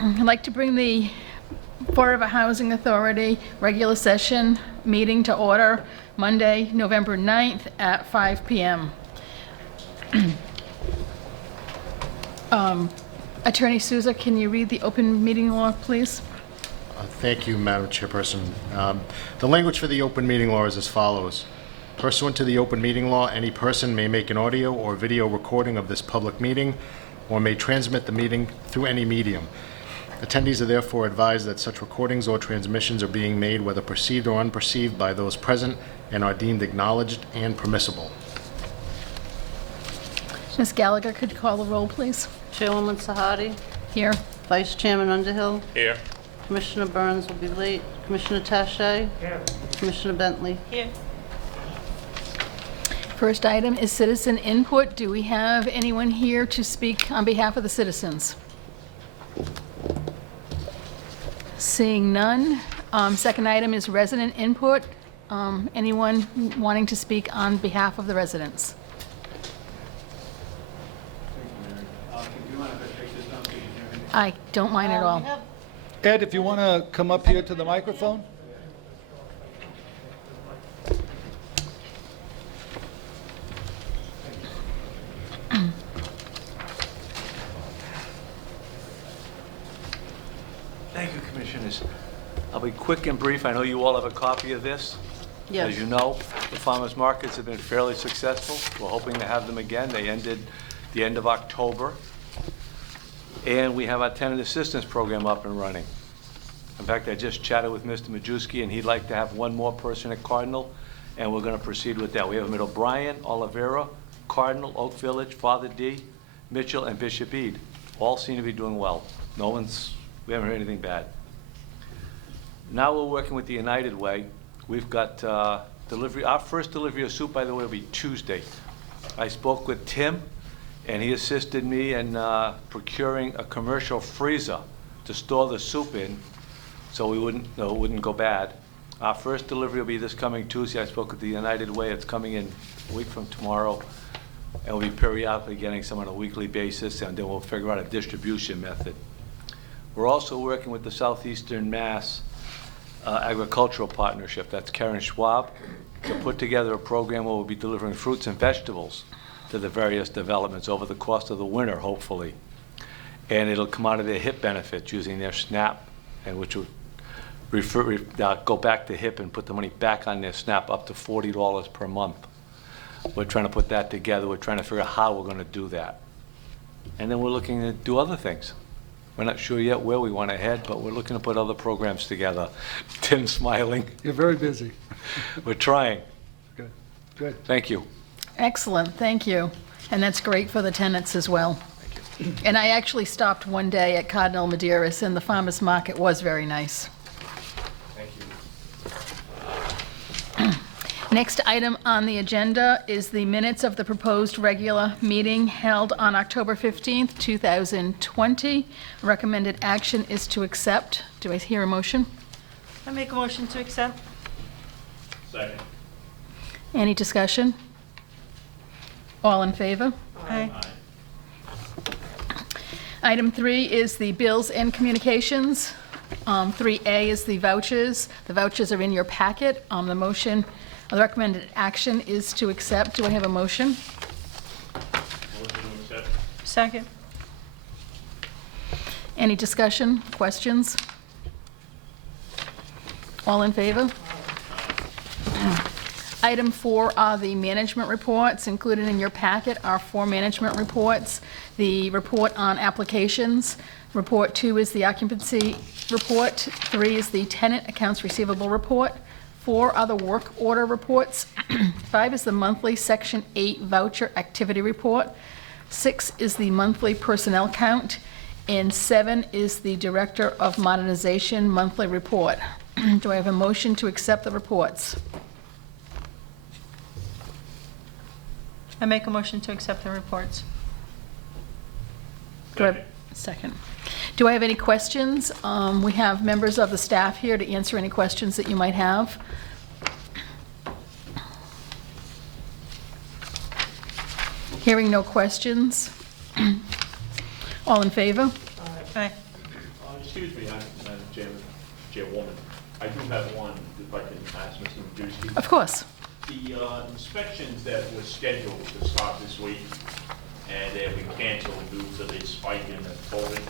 I'd like to bring the Florida Housing Authority regular session meeting to order Monday, November 9th at 5 p.m. Attorney Souza, can you read the open meeting law, please? Thank you, Madam Chairperson. The language for the open meeting law is as follows. Pursuant to the open meeting law, any person may make an audio or video recording of this public meeting or may transmit the meeting through any medium. Attendees are therefore advised that such recordings or transmissions are being made, whether perceived or unperceived, by those present and are deemed acknowledged and permissible. Ms. Gallagher, could you call the roll, please? Chairwoman Sahadi. Here. Vice Chairman Underhill. Here. Commissioner Burns will be late. Commissioner Taché. Here. Commissioner Bentley. Here. First item is citizen input. Do we have anyone here to speak on behalf of the citizens? Seeing none. Second item is resident input. Anyone wanting to speak on behalf of the residents? I don't mind at all. Ed, if you want to come up here to the microphone. Thank you, Commissioners. I'll be quick and brief. I know you all have a copy of this. Yes. As you know, the farmers markets have been fairly successful. We're hoping to have them again. They ended the end of October. And we have our tenant assistance program up and running. In fact, I just chatted with Mr. Majewski, and he'd like to have one more person at Cardinal, and we're going to proceed with that. We have them at O'Brien, Olivera, Cardinal, Oak Village, Father D, Mitchell, and Bishop Eade. All seem to be doing well. We haven't heard anything bad. Now we're working with the United Way. We've got delivery. Our first delivery of soup, by the way, will be Tuesday. I spoke with Tim, and he assisted me in procuring a commercial freezer to store the soup in, so it wouldn't go bad. Our first delivery will be this coming Tuesday. I spoke with the United Way. It's coming in a week from tomorrow, and we'll be periodically getting some on a weekly basis, and then we'll figure out a distribution method. We're also working with the Southeastern Mass Agricultural Partnership, that's Karen Schwab, to put together a program where we'll be delivering fruits and vegetables to the various developments over the course of the winter, hopefully. And it'll come out of their HIP benefits using their SNAP, and which will go back to HIP and put the money back on their SNAP up to $40 per month. We're trying to put that together. We're trying to figure out how we're going to do that. And then we're looking to do other things. We're not sure yet where we want to head, but we're looking to put other programs together. Tim's smiling. You're very busy. We're trying. Good. Good. Thank you. Excellent, thank you. And that's great for the tenants as well. Thank you. And I actually stopped one day at Cardinal Madeiras, and the farmers market was very nice. Thank you. Next item on the agenda is the minutes of the proposed regular meeting held on October 15th, 2020. Recommended action is to accept. Do I hear a motion? I make a motion to accept. Second. Any discussion? All in favor? Aye. Item 3 is the bills and communications. 3A is the vouchers. The vouchers are in your packet. The recommended action is to accept. Do I have a motion? Motion to accept. Second. Any discussion, questions? All in favor? Item 4 are the management reports. Included in your packet are 4 management reports. The report on applications. Report 2 is the occupancy report. 3 is the tenant accounts receivable report. 4 are the work order reports. 5 is the monthly Section 8 voucher activity report. 6 is the monthly personnel count. And 7 is the Director of Modernization monthly report. Do I have a motion to accept the reports? I make a motion to accept the reports. Do I have a second? Do I have any questions? We have members of the staff here to answer any questions that you might have. Hearing no questions. All in favor? Aye. Excuse me, Madam Chairwoman. I do have one, if I can ask Mr. Majewski. Of course. The inspections that were scheduled to start this week, and they have been canceled due to the spike in the COVID,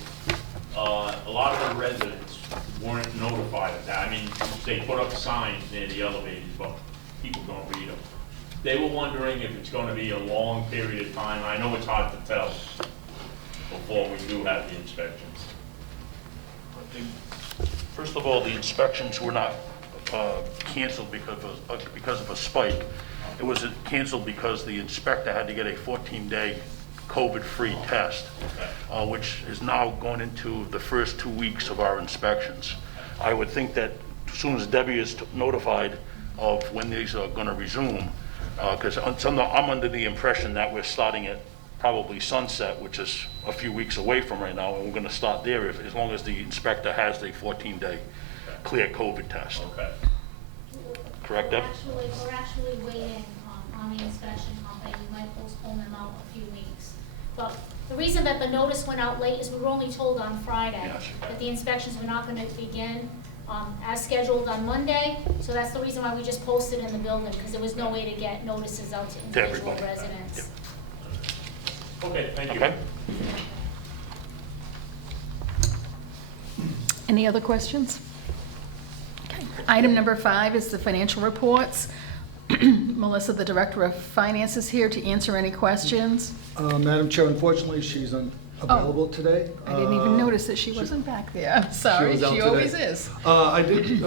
a lot of the residents weren't notified of that. I mean, they put up signs near the elevators, but people don't read them. They were wondering if it's going to be a long period of time. I know it's hard to tell before we do have the inspections. First of all, the inspections were not canceled because of a spike. It was canceled because the inspector had to get a 14-day COVID-free test, which is now going into the first 2 weeks of our inspections. I would think that as soon as Debbie is notified of when these are going to resume, because I'm under the impression that we're starting at probably sunset, which is a few weeks away from right now, and we're going to start there as long as the inspector has the 14-day clear COVID test. Okay. Correct, Deb? We're actually waiting on the inspection company. We might postpone them out a few weeks. But the reason that the notice went out late is we were only told on Friday Yes. that the inspections were not going to begin as scheduled on Monday. So that's the reason why we just posted in the building, because there was no way to get notices out to individual everybody. residents. Okay, thank you. Okay. Any other questions? Okay. Item number 5 is the financial reports. Melissa, the Director of Finance, is here to answer any questions. Madam Chair, unfortunately, she's unavailable today. I didn't even notice that she wasn't back there. Sorry, was out she today. always is. I did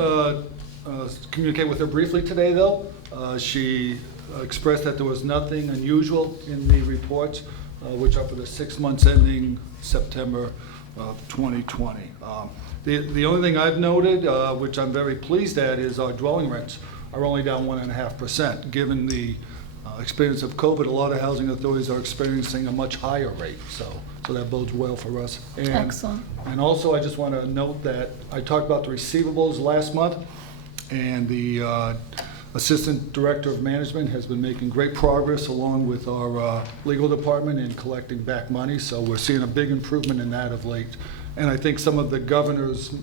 communicate with her briefly today, though. She expressed that there was nothing unusual in the reports, which are for the 6 months ending September of 2020. The only thing I've noted, which I'm very pleased at, is our dwelling rents are only down 1.5%. Given the experience of COVID, a lot of housing authorities are experiencing a much higher rate, so that bodes well for us. And, Excellent. And also, I just want to note that I talked about the receivables last month, and the Assistant Director of Management has been making great progress along with our legal department in collecting back money, so we're seeing a big improvement in that of late. And I think some of the governor's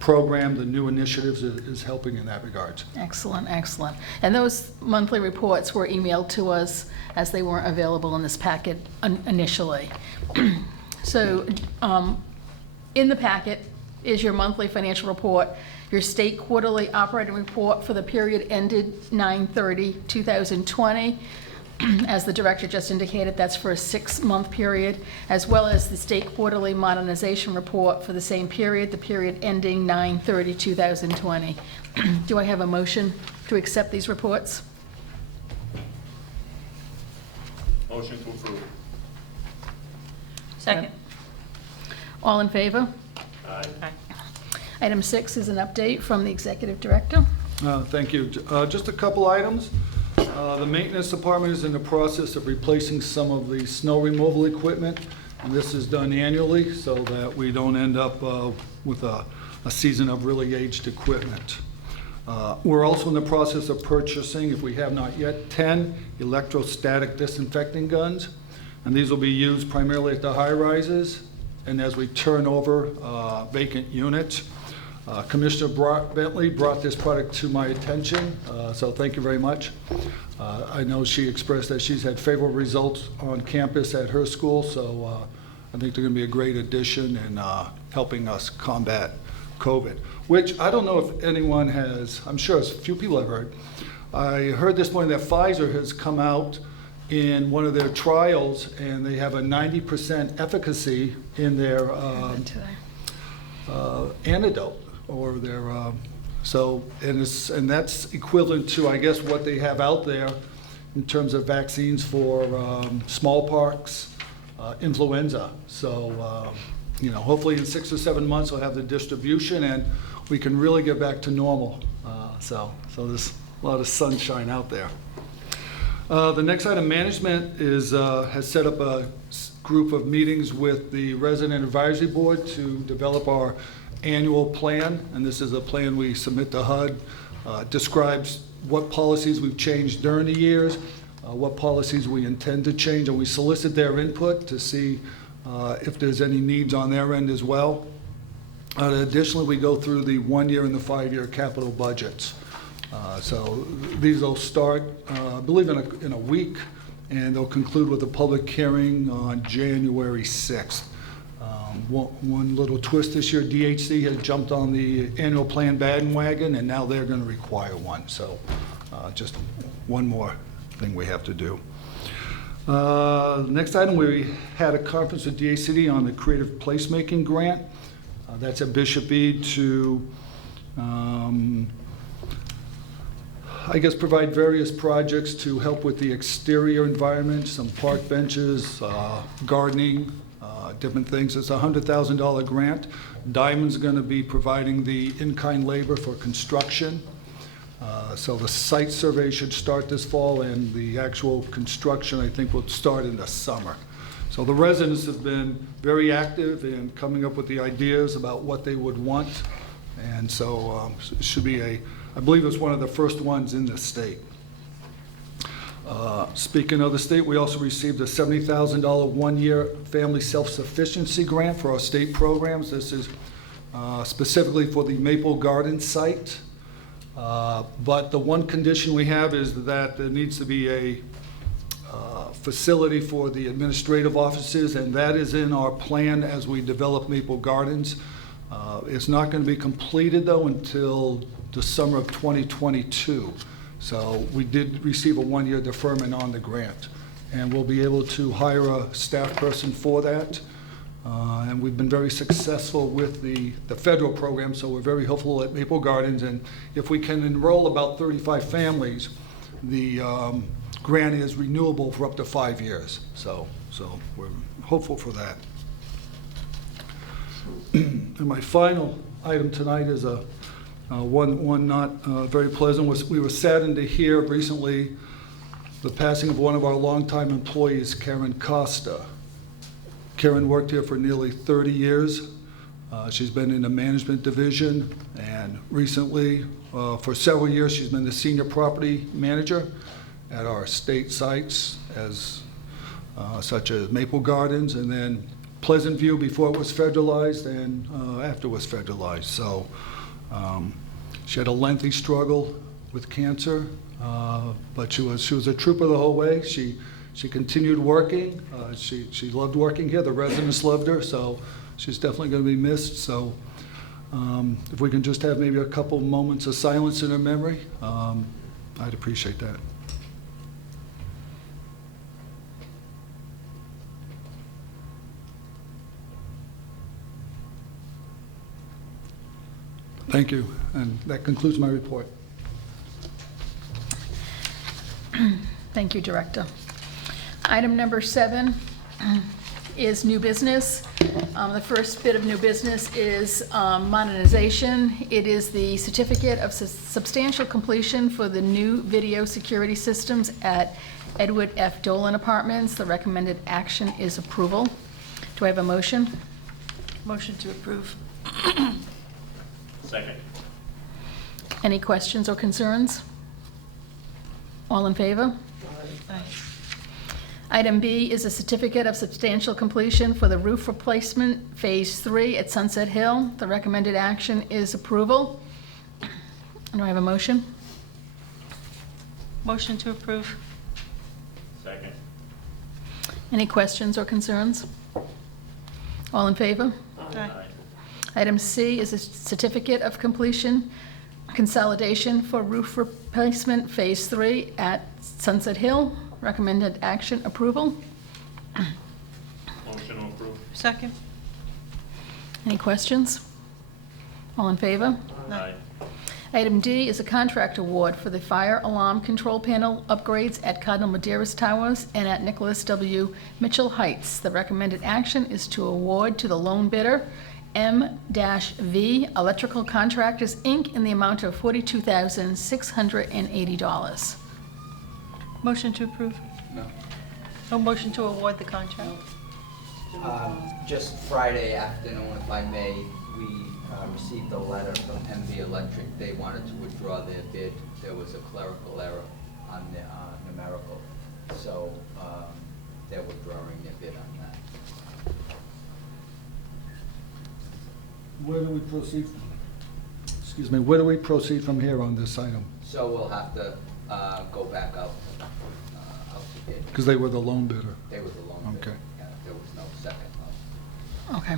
program, the new initiatives, is helping in that regard. Excellent, excellent. And those monthly reports were emailed to us as they weren't available in this packet initially. So in the packet is your monthly financial report, your state quarterly operating report for the period ended 9/30/2020. As the director just indicated, that's for a 6-month period, as well as the state quarterly modernization report for the same period, the period ending 9/30/2020. Do I have a motion to accept these reports? Motion to approve. Second. All in favor? Aye. Aye. Item 6 is an update from the executive director. Thank you. Just a couple items. The maintenance department is in the process of replacing some of the snow removal equipment, and this is done annually so that we don't end up with a season of really aged equipment. We're also in the process of purchasing, if we have not yet, 10 electrostatic disinfecting guns, and these will be used primarily at the high-rises and as we turn over vacant units. Commissioner Bentley brought this product to my attention, so thank you very much. I know she expressed that she's had favorable results on campus at her school, so I think they're going to be a great addition in helping us combat COVID, which I don't know if anyone has, I'm sure a few people have heard. I heard this morning that Pfizer has come out in one of their trials, and they have a 90% efficacy in their antidote, or their and that's equivalent to, I guess, what they have out there in terms of vaccines for smallpox, influenza. So hopefully in 6 or 7 months we'll have the distribution and we can really get back to normal. So there's a lot of sunshine out there. The next item, management has set up a group of meetings with the Resident Advisory Board to develop our annual plan, and this is a plan we submit to HUD. Describes what policies we've changed during the years, what policies we intend to change, and we solicit their input to see if there's any needs on their end as well. Additionally, we go through the 1-year and the 5-year capital budgets. So these will start, I believe, in a week, and they'll conclude with a public hearing on January 6th. One little twist this year, DHC has jumped on the annual plan bandwagon, and now they're going to require one. So just one more thing we have to do. Next item, we had a conference with DHCD on the Creative Placemaking Grant. That's at Bishop Eade to, I guess, provide various projects to help with the exterior environment, some park benches, gardening, different things. It's a $100,000 grant. Diamond's going to be providing the in-kind labor for construction. So the site survey should start this fall, and the actual construction, I think, will start in the summer. So the residents have been very active in coming up with the ideas about what they would want. And so it should be I believe it's one of the first ones in the state. Speaking of the state, we also received a $70,000 1-year family self-sufficiency grant for our state programs. This is specifically for the Maple Garden site. But the one condition we have is that there needs to be a facility for the administrative offices, and that is in our plan as we develop Maple Gardens. It's not going to be completed, though, until the summer of 2022. So we did receive a 1-year deferment on the grant, and we'll be able to hire a staff person for that. And we've been very successful with the federal program, so we're very hopeful at Maple Gardens. And if we can enroll about 35 families, the grant is renewable for up to 5 years. So we're hopeful for that. And my final item tonight is one not very pleasant. We were saddened to hear recently the passing of one of our longtime employees, Karen Costa. Karen worked here for nearly 30 years. She's been in the management division, and recently, for several years, she's been the senior property manager at our state sites, such as Maple Gardens, and then Pleasant View before it was federalized, and after it was federalized. So she had a lengthy struggle with cancer, but she was a trooper the whole way. She continued working. She loved working here. The residents loved her, so she's definitely going to be missed. So if we can just have maybe a couple moments of silence in her memory, I'd appreciate that. Thank you, and that concludes my report. Thank you, Director. Item number 7 is new business. The first bit of new business is modernization. It is the certificate of substantial completion for the new video security systems at Edward F. Dolan Apartments. The recommended action is approval. Do I have a motion? Motion to approve. Second. Any questions or concerns? All in favor? Aye. Item B is a certificate of substantial completion for the roof replacement Phase 3 at Sunset Hill. The recommended action is approval. Do I have a motion? Motion to approve. Second. Any questions or concerns? All in favor? Aye. Item C is a certificate of completion consolidation for roof replacement Phase 3 at Sunset Hill. Recommended action approval. Motion to approve. Second. Any questions? All in favor? Aye. Item D is a contract award for the fire alarm control panel upgrades at Cardinal Maderas Towers and at Nicholas W. Mitchell Heights. The recommended action is to award to the lone bidder, M-V Electrical Contractors, Inc., in the amount of $42,680. Motion to approve. No. Oh, motion to award the contract. Just Friday afternoon, if I may, we received a letter from MV Electric. They wanted to withdraw their bid. There was a clerical error on the numerical, so they're withdrawing their bid on that. Where do we proceed? Excuse me, where do we proceed from here on this item? So we'll have to go back out to bid. Because they were the loan bidder. They were the loan bidder. Okay. Yeah, there was no second loan. Okay.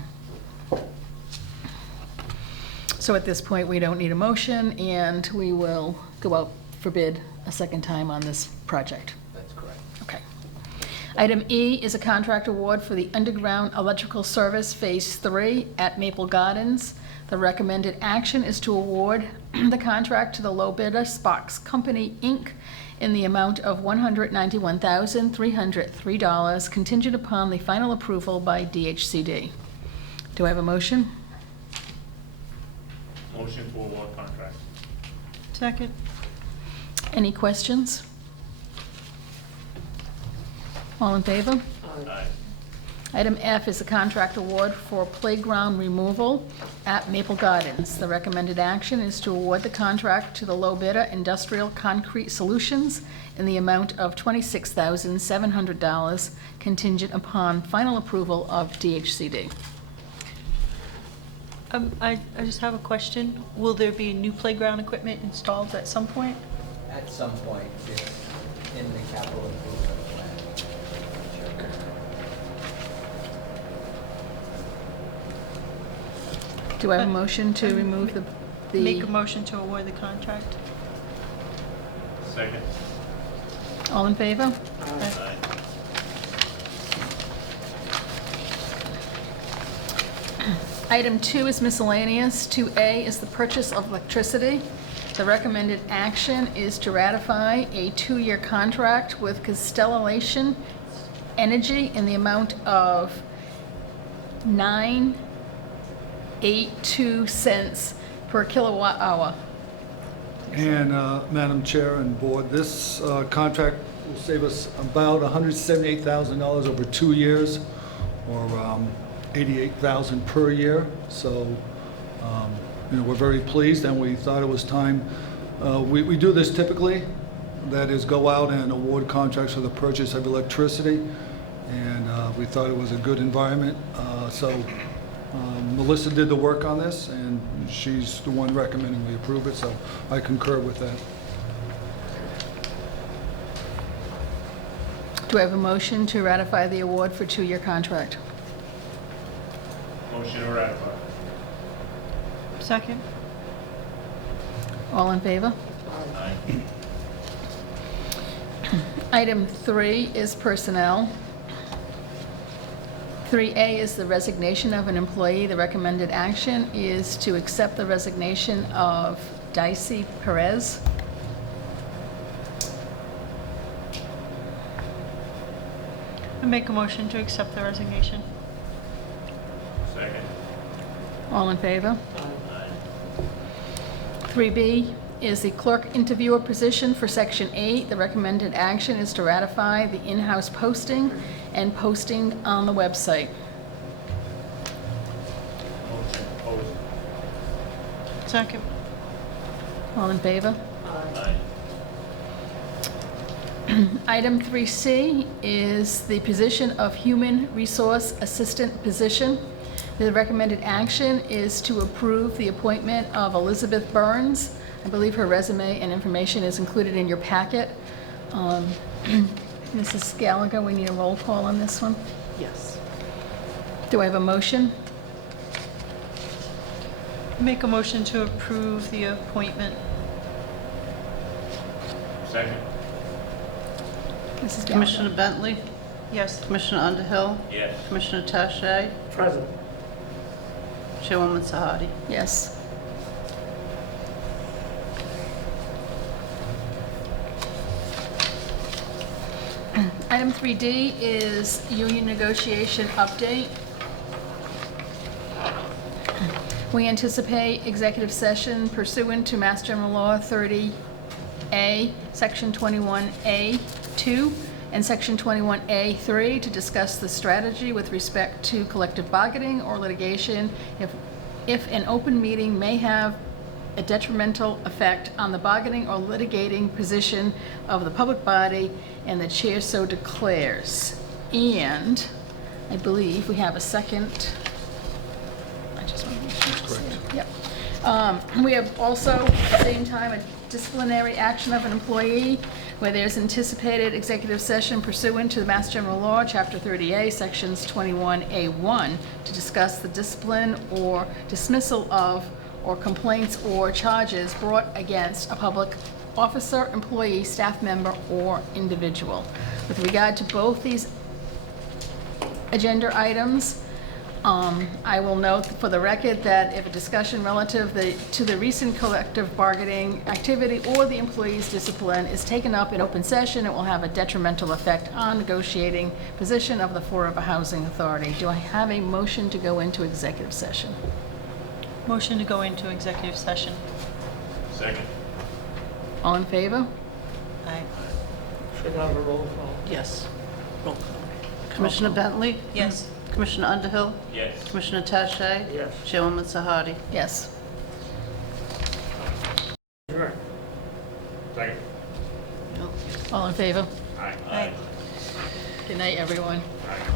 So at this point, we don't need a motion, and we will go out for bid a second time on this project. That's correct. Okay. Item E is a contract award for the underground electrical service Phase 3 at Maple Gardens. The recommended action is to award the contract to the low bidder, Sparks Company, Inc., in the amount of $191,303, contingent upon the final approval by DHCD. Do I have a motion? Motion for award contract. Second. Any questions? All in favor? Aye. Item F is a contract award for playground removal at Maple Gardens. The recommended action is to award the contract to the low bidder, Industrial Concrete Solutions, in the amount of $26,700, contingent upon final approval of DHCD. I just have a question. Will there be new playground equipment installed at some point? At some point, it's in the capital improvement plan. Do I have a motion to remove the? Make a motion to award the contract. Second. All in favor? Aye. Item 2 is miscellaneous. 2A is the purchase of electricity. The recommended action is to ratify a 2-year contract with Constellation Energy in the amount of 9.82 cents per kilowatt hour. And Madam Chair and Board, this contract will save us about $178,000 over 2 years, or $88,000 per year. So, we're very pleased, and we thought it was time. We do this typically, that is go out and award contracts for the purchase of electricity, and we thought it was a good environment. So Melissa did the work on this, and she's the one recommending we approve it, so I concur with that. Do I have a motion to ratify the award for 2-year contract? Motion to ratify. Second. All in favor? Aye. Item 3 is personnel. 3A is the resignation of an employee. The recommended action is to accept the resignation of Dicey Perez. I make a motion to accept the resignation. Second. All in favor? Aye. 3B is the clerk interviewer position for Section 8. The recommended action is to ratify the in-house posting and posting on the website. Motion opposed. Second. All in favor? Aye. Item 3C is the position of Human Resource Assistant position. The recommended action is to approve the appointment of Elizabeth Burns. I believe her resume and information is included in your packet. Mrs. Gallagher, we need a roll call on this one. Yes. Do I have a motion? Make a motion to approve the appointment. Second. Mrs. Gallagher? Commissioner Bentley? Yes. Commissioner Underhill? Yes. Commissioner Tache? Present. Chairwoman Sahadi? Yes. Item 3D is union negotiation update. We anticipate executive session pursuant to Mass General Law 30A, Section 21A2, and Section 21A3 to discuss the strategy with respect to collective bargaining or litigation if an open meeting may have a detrimental effect on the bargaining or litigating position of the public body, and the chair so declares. And I believe we have a second. I just want to make That's correct. Yep. We have also, at the same time, a disciplinary action of an employee where there's anticipated executive session pursuant to the Mass General Law, Chapter 30A, Sections 21A1, to discuss the discipline or dismissal of, or complaints or charges brought against a public officer, employee, staff member, or individual. With regard to both these agenda items, I will note for the record that if a discussion relative to the recent collective bargaining activity or the employee's discipline is taken up in open session, it will have a detrimental effect on negotiating position of the Fall River Housing Authority. Do I have a motion to go into executive session? Motion to go into executive session. Second. All in favor? Aye. Should have a roll call. Yes. Roll call. Commissioner Bentley? Yes. Commissioner Underhill? Yes. Commissioner Tache? Yes. Chairwoman Sahadi? Yes. Sure. Second. All in favor? Aye. Aye. Good night, everyone. Aye.